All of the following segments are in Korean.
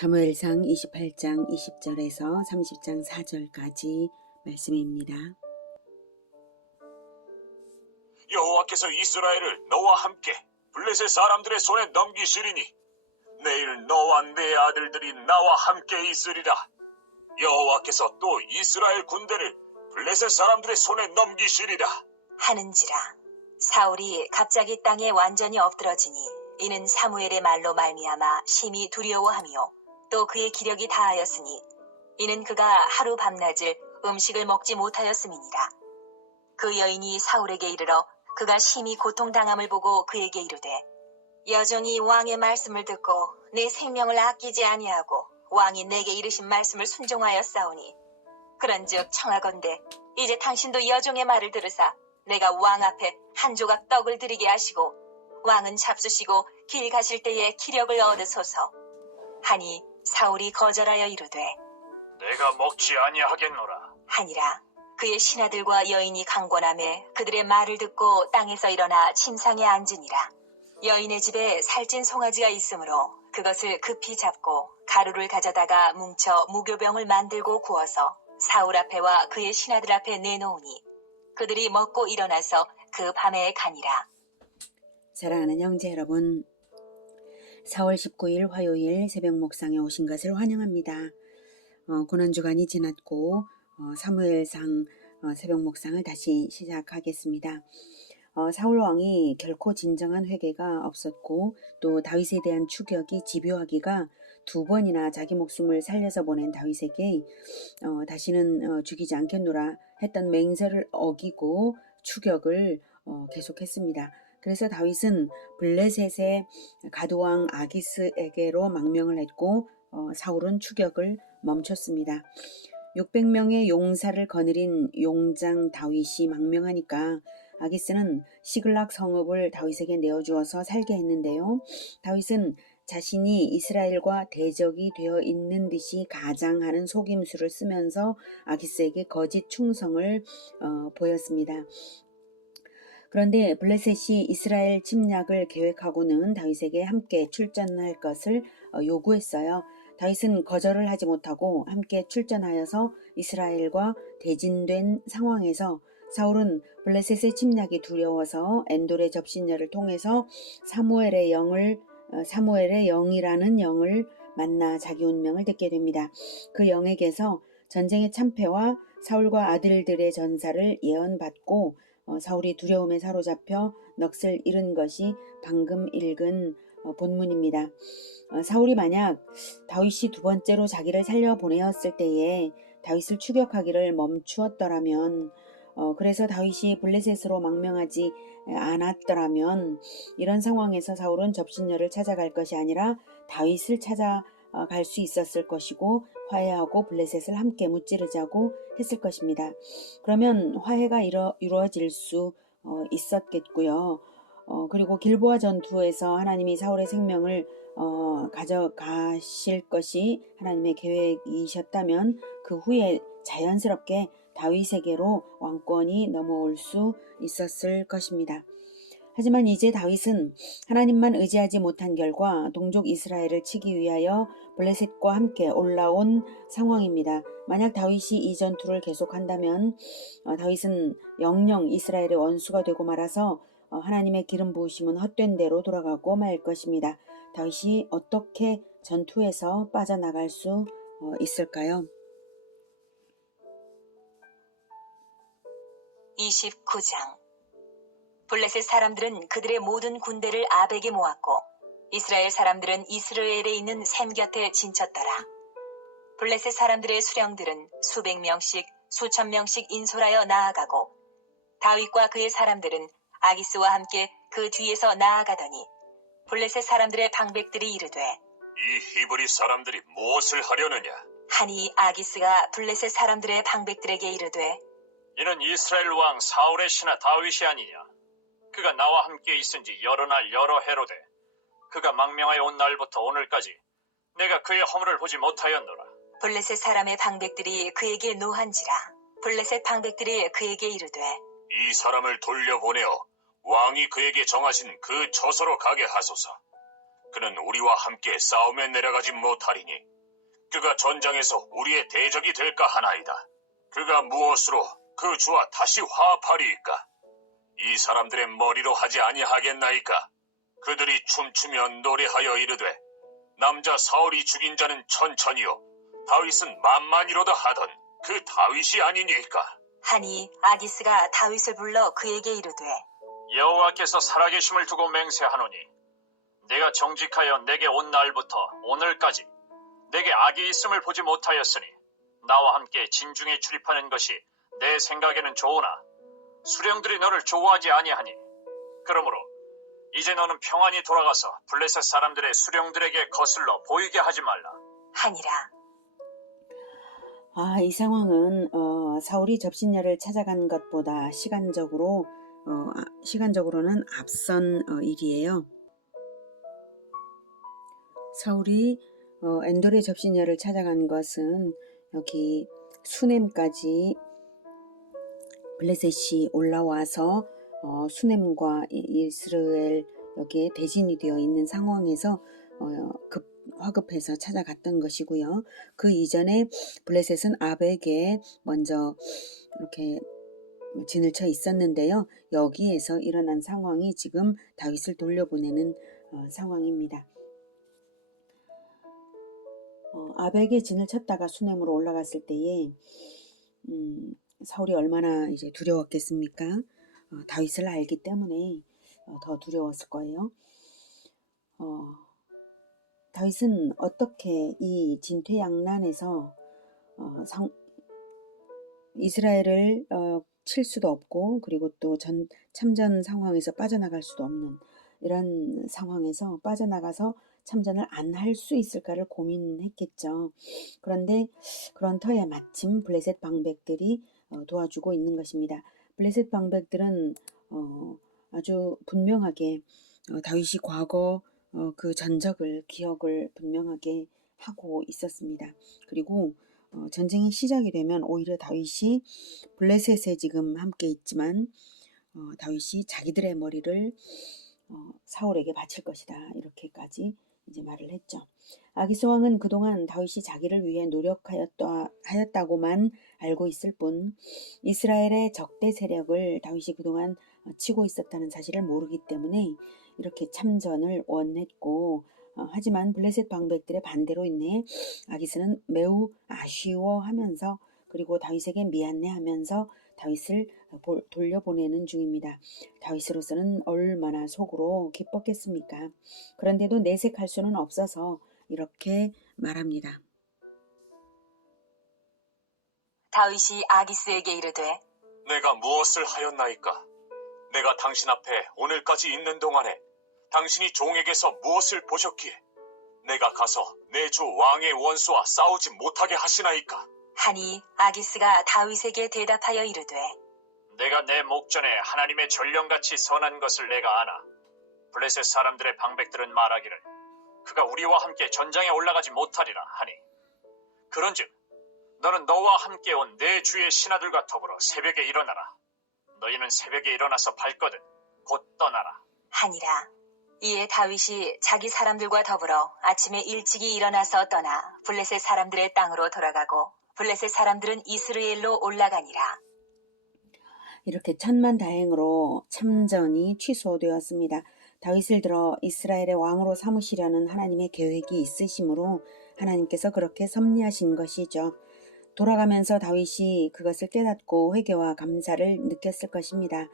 사무엘상 28장 20절에서 30장 4절까지 말씀입니다. 여호와께서 이스라엘을 너와 함께 블레셋 사람들의 손에 넘기시리니 내일 너와 내 아들들이 나와 함께 있으리라. 여호와께서 또 이스라엘 군대를 블레셋 사람들의 손에 넘기시리라 하는지라. 사울이 갑자기 땅에 완전히 엎드러지니 이는 사무엘의 말로 말미암아 심히 두려워하며 또 그의 기력이 다하였으니 이는 그가 하루 밤낮을 음식을 먹지 못하였음이니라. 그 여인이 사울에게 이르러 그가 심히 고통당함을 보고 그에게 이르되 여종이 왕의 말씀을 듣고 내 생명을 아끼지 아니하고 왕이 내게 이르신 말씀을 순종하였사오니 그런즉 청하건대 이제 당신도 여종의 말을 들으사 내가 왕 앞에 한 조각 떡을 드리게 하시고 왕은 잡수시고 길 가실 때에 기력을 얻으소서 하니 사울이 거절하여 이르되 내가 먹지 아니하겠노라 하니라. 그의 신하들과 여인이 강권하매 그들의 말을 듣고 땅에서 일어나 침상에 앉으니라. 여인의 집에 살찐 송아지가 있으므로 그것을 급히 잡고 가루를 가져다가 뭉쳐 무교병을 만들고 구워서 사울 앞에와 그의 신하들 앞에 내놓으니 그들이 먹고 일어나서 그 밤에 가니라. 사랑하는 형제 여러분, 4월 19일 화요일 새벽 목상에 오신 것을 환영합니다. 고난주간이 지났고 사무엘상 새벽 목상을 다시 시작하겠습니다. 사울 왕이 결코 진정한 회개가 없었고 또 다윗에 대한 추격이 집요하기가 두 번이나 자기 목숨을 살려서 보낸 다윗에게 다시는 죽이지 않겠노라 했던 맹세를 어기고 추격을 계속했습니다. 그래서 다윗은 블레셋의 가드왕 아기스에게로 망명을 했고 사울은 추격을 멈췄습니다. 600명의 용사를 거느린 용장 다윗이 망명하니까 아기스는 시글락 성읍을 다윗에게 내어주어서 살게 했는데요. 다윗은 자신이 이스라엘과 대적이 되어 있는 듯이 가장하는 속임수를 쓰면서 아기스에게 거짓 충성을 보였습니다. 그런데 블레셋이 이스라엘 침략을 계획하고는 다윗에게 함께 출전할 것을 요구했어요. 다윗은 거절을 하지 못하고 함께 출전하여서 이스라엘과 대진된 상황에서 사울은 블레셋의 침략이 두려워서 엔돌의 접신녀를 통해서 사무엘의 영이라는 영을 만나 자기 운명을 듣게 됩니다. 그 영에게서 전쟁의 참패와 사울과 아들들의 전사를 예언받고 사울이 두려움에 사로잡혀 넋을 잃은 것이 방금 읽은 본문입니다. 사울이 만약 다윗이 두 번째로 자기를 살려보내었을 때에 다윗을 추격하기를 멈추었더라면 그래서 다윗이 블레셋으로 망명하지 않았더라면 이런 상황에서 사울은 접신녀를 찾아갈 것이 아니라 다윗을 찾아갈 수 있었을 것이고 화해하고 블레셋을 함께 무찌르자고 했을 것입니다. 그러면 화해가 이루어질 수 있었겠고요. 그리고 길보아 전투에서 하나님이 사울의 생명을 가져가실 것이 하나님의 계획이셨다면 그 후에 자연스럽게 다윗에게로 왕권이 넘어올 수 있었을 것입니다. 하지만 이제 다윗은 하나님만 의지하지 못한 결과 동족 이스라엘을 치기 위하여 블레셋과 함께 올라온 상황입니다. 만약 다윗이 이 전투를 계속한다면 다윗은 영영 이스라엘의 원수가 되고 말아서 하나님의 기름 부으심은 헛된 대로 돌아가고 말 것입니다. 다윗이 어떻게 전투에서 빠져나갈 수 있을까요? 29장. 블레셋 사람들은 그들의 모든 군대를 아벡에 모았고 이스라엘 사람들은 이스라엘에 있는 샘 곁에 진쳤더라. 블레셋 사람들의 수령들은 수백 명씩 수천 명씩 인솔하여 나아가고 다윗과 그의 사람들은 아기스와 함께 그 뒤에서 나아가더니 블레셋 사람들의 방백들이 이르되 이 히브리 사람들이 무엇을 하려느냐 하니 아기스가 블레셋 사람들의 방백들에게 이르되 이는 이스라엘 왕 사울의 신하 다윗이 아니냐. 그가 나와 함께 있은 지 여러 날 여러 해로되 그가 망명하여 온 날부터 오늘까지 내가 그의 허물을 보지 못하였노라. 블레셋 사람의 방백들이 그에게 노한지라. 블레셋 방백들이 그에게 이르되 이 사람을 돌려보내어 왕이 그에게 정하신 그 처소로 가게 하소서. 그는 우리와 함께 싸움에 내려가지 못하리니 그가 전장에서 우리의 대적이 될까 하나이다. 그가 무엇으로 그 주와 다시 화합하리이까? 이 사람들의 머리로 하지 아니하겠나이까? 그들이 춤추며 노래하여 이르되 남자 사울이 죽인 자는 천천히요 다윗은 만만이로다 하던 그 다윗이 아니니까? 하니 아기스가 다윗을 불러 그에게 이르되 여호와께서 살아계심을 두고 맹세하노니 내가 정직하여 내게 온 날부터 오늘까지 내게 악이 있음을 보지 못하였으니 나와 함께 진중에 출입하는 것이 내 생각에는 좋으나 수령들이 너를 좋아하지 아니하니 그러므로 이제 너는 평안히 돌아가서 블레셋 사람들의 수령들에게 거슬러 보이게 하지 말라. 하니라. 이 상황은 사울이 접신녀를 찾아간 것보다 시간적으로는 앞선 일이에요. 사울이 엔돌의 접신녀를 찾아간 것은 여기 수넴까지 블레셋이 올라와서 수넴과 이스라엘 여기에 대진이 되어 있는 상황에서 화급해서 찾아갔던 것이고요. 그 이전에 블레셋은 아벡에 먼저 이렇게 진을 쳐 있었는데요. 여기에서 일어난 상황이 지금 다윗을 돌려보내는 상황입니다. 아벡에 진을 쳤다가 수넴으로 올라갔을 때에 사울이 얼마나 이제 두려웠겠습니까? 다윗을 알기 때문에 더 두려웠을 거예요. 다윗은 어떻게 이 진퇴양난에서 이스라엘을 칠 수도 없고 그리고 또 참전 상황에서 빠져나갈 수도 없는 이런 상황에서 빠져나가서 참전을 안 할 수 있을까를 고민했겠죠. 그런데 그런 터에 마침 블레셋 방백들이 도와주고 있는 것입니다. 블레셋 방백들은 아주 분명하게 다윗이 과거 그 전적을 기억을 분명하게 하고 있었습니다. 그리고 전쟁이 시작이 되면 오히려 다윗이 블레셋에 지금 함께 있지만 다윗이 자기들의 머리를 사울에게 바칠 것이다. 이렇게까지 이제 말을 했죠. 아기스 왕은 그동안 다윗이 자기를 위해 노력하였다고만 알고 있을 뿐 이스라엘의 적대 세력을 다윗이 그동안 치고 있었다는 사실을 모르기 때문에 이렇게 참전을 원했고 하지만 블레셋 방백들의 반대로 인해 아기스는 매우 아쉬워하면서 그리고 다윗에게 미안해하면서 다윗을 돌려보내는 중입니다. 다윗으로서는 얼마나 속으로 기뻤겠습니까? 그런데도 내색할 수는 없어서 이렇게 말합니다. 다윗이 아기스에게 이르되 내가 무엇을 하였나이까? 내가 당신 앞에 오늘까지 있는 동안에 당신이 종에게서 무엇을 보셨기에 내가 가서 내 주 왕의 원수와 싸우지 못하게 하시나이까? 하니 아기스가 다윗에게 대답하여 이르되 내가 내 목전에 하나님의 전령같이 선한 것을 내가 아나. 블레셋 사람들의 방백들은 말하기를 그가 우리와 함께 전장에 올라가지 못하리라 하니 그런즉 너는 너와 함께 온 내 주의 신하들과 더불어 새벽에 일어나라. 너희는 새벽에 일어나서 밟거든 곧 떠나라. 하니라. 이에 다윗이 자기 사람들과 더불어 아침에 일찍이 일어나서 떠나 블레셋 사람들의 땅으로 돌아가고 블레셋 사람들은 이스라엘로 올라가니라. 이렇게 천만다행으로 참전이 취소되었습니다. 다윗을 들어 이스라엘의 왕으로 삼으시려는 하나님의 계획이 있으시므로 하나님께서 그렇게 섭리하신 것이죠. 돌아가면서 다윗이 그것을 깨닫고 회개와 감사를 느꼈을 것입니다.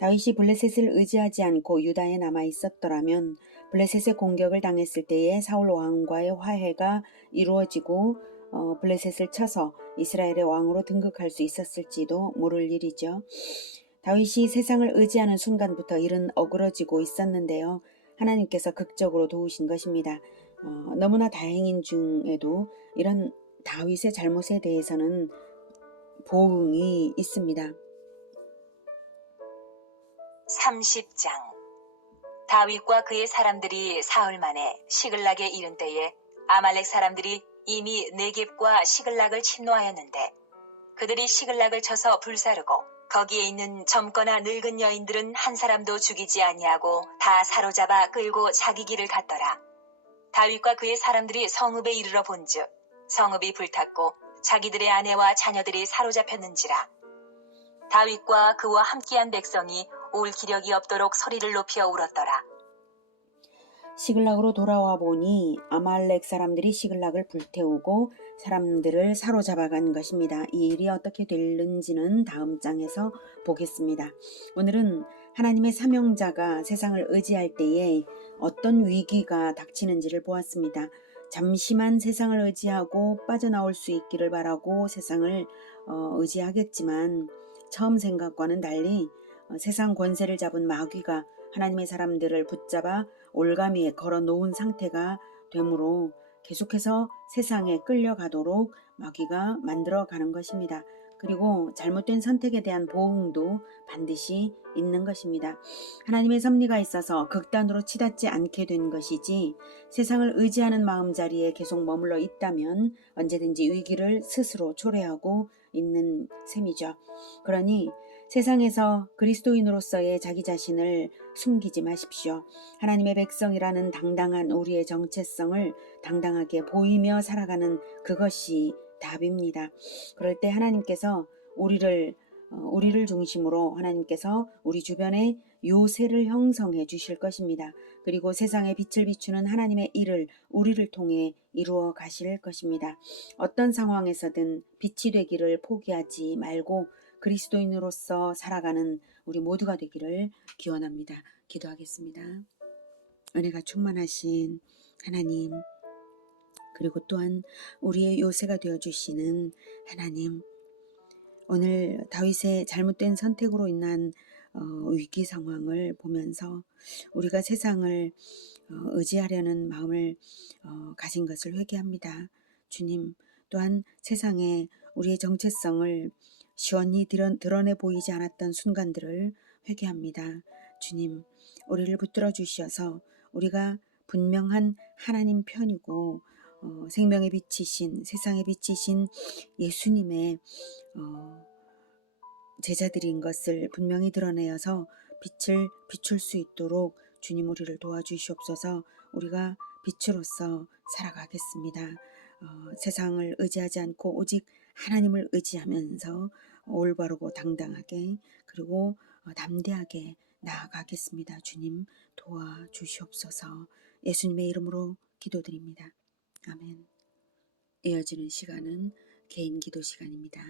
다윗이 블레셋을 의지하지 않고 유다에 남아 있었더라면 블레셋의 공격을 당했을 때에 사울 왕과의 화해가 이루어지고 블레셋을 쳐서 이스라엘의 왕으로 등극할 수 있었을지도 모를 일이죠. 다윗이 세상을 의지하는 순간부터 일은 어그러지고 있었는데요. 하나님께서 극적으로 도우신 것입니다. 너무나 다행인 중에도 이런 다윗의 잘못에 대해서는 보응이 있습니다. 30장. 다윗과 그의 사람들이 사흘 만에 시글락에 이른 때에 아말렉 사람들이 이미 네겝과 시글락을 침노하였는데 그들이 시글락을 쳐서 불사르고 거기에 있는 젊거나 늙은 여인들은 한 사람도 죽이지 아니하고 다 사로잡아 끌고 자기 길을 갔더라. 다윗과 그의 사람들이 성읍에 이르러 본즉 성읍이 불탔고 자기들의 아내와 자녀들이 사로잡혔는지라. 다윗과 그와 함께한 백성이 올 기력이 없도록 소리를 높여 울었더라. 시글락으로 돌아와 보니 아말렉 사람들이 시글락을 불태우고 사람들을 사로잡아간 것입니다. 이 일이 어떻게 될는지는 다음 장에서 보겠습니다. 오늘은 하나님의 사명자가 세상을 의지할 때에 어떤 위기가 닥치는지를 보았습니다. 잠시만 세상을 의지하고 빠져나올 수 있기를 바라고 세상을 의지하겠지만 처음 생각과는 달리 세상 권세를 잡은 마귀가 하나님의 사람들을 붙잡아 올가미에 걸어 놓은 상태가 되므로 계속해서 세상에 끌려가도록 마귀가 만들어 가는 것입니다. 그리고 잘못된 선택에 대한 보응도 반드시 있는 것입니다. 하나님의 섭리가 있어서 극단으로 치닫지 않게 된 것이지 세상을 의지하는 마음자리에 계속 머물러 있다면 언제든지 위기를 스스로 초래하고 있는 셈이죠. 그러니 세상에서 그리스도인으로서의 자기 자신을 숨기지 마십시오. 하나님의 백성이라는 당당한 우리의 정체성을 당당하게 보이며 살아가는 그것이 답입니다. 그럴 때 하나님께서 우리를 중심으로 하나님께서 우리 주변에 요새를 형성해 주실 것입니다. 그리고 세상에 빛을 비추는 하나님의 일을 우리를 통해 이루어 가실 것입니다. 어떤 상황에서든 빛이 되기를 포기하지 말고 그리스도인으로서 살아가는 우리 모두가 되기를 기원합니다. 기도하겠습니다. 은혜가 충만하신 하나님, 그리고 또한 우리의 요새가 되어주시는 하나님, 오늘 다윗의 잘못된 선택으로 인한 위기 상황을 보면서 우리가 세상을 의지하려는 마음을 가진 것을 회개합니다. 주님, 또한 세상에 우리의 정체성을 시원히 드러내 보이지 않았던 순간들을 회개합니다. 주님, 우리를 붙들어 주셔서 우리가 분명한 하나님 편이고 생명의 빛이신, 세상의 빛이신 예수님의 제자들인 것을 분명히 드러내어서 빛을 비출 수 있도록 주님 우리를 도와주시옵소서. 우리가 빛으로서 살아가겠습니다. 세상을 의지하지 않고 오직 하나님을 의지하면서 올바르고 당당하게 그리고 담대하게 나아가겠습니다. 주님 도와주시옵소서. 예수님의 이름으로 기도드립니다. 아멘. 이어지는 시간은 개인 기도 시간입니다.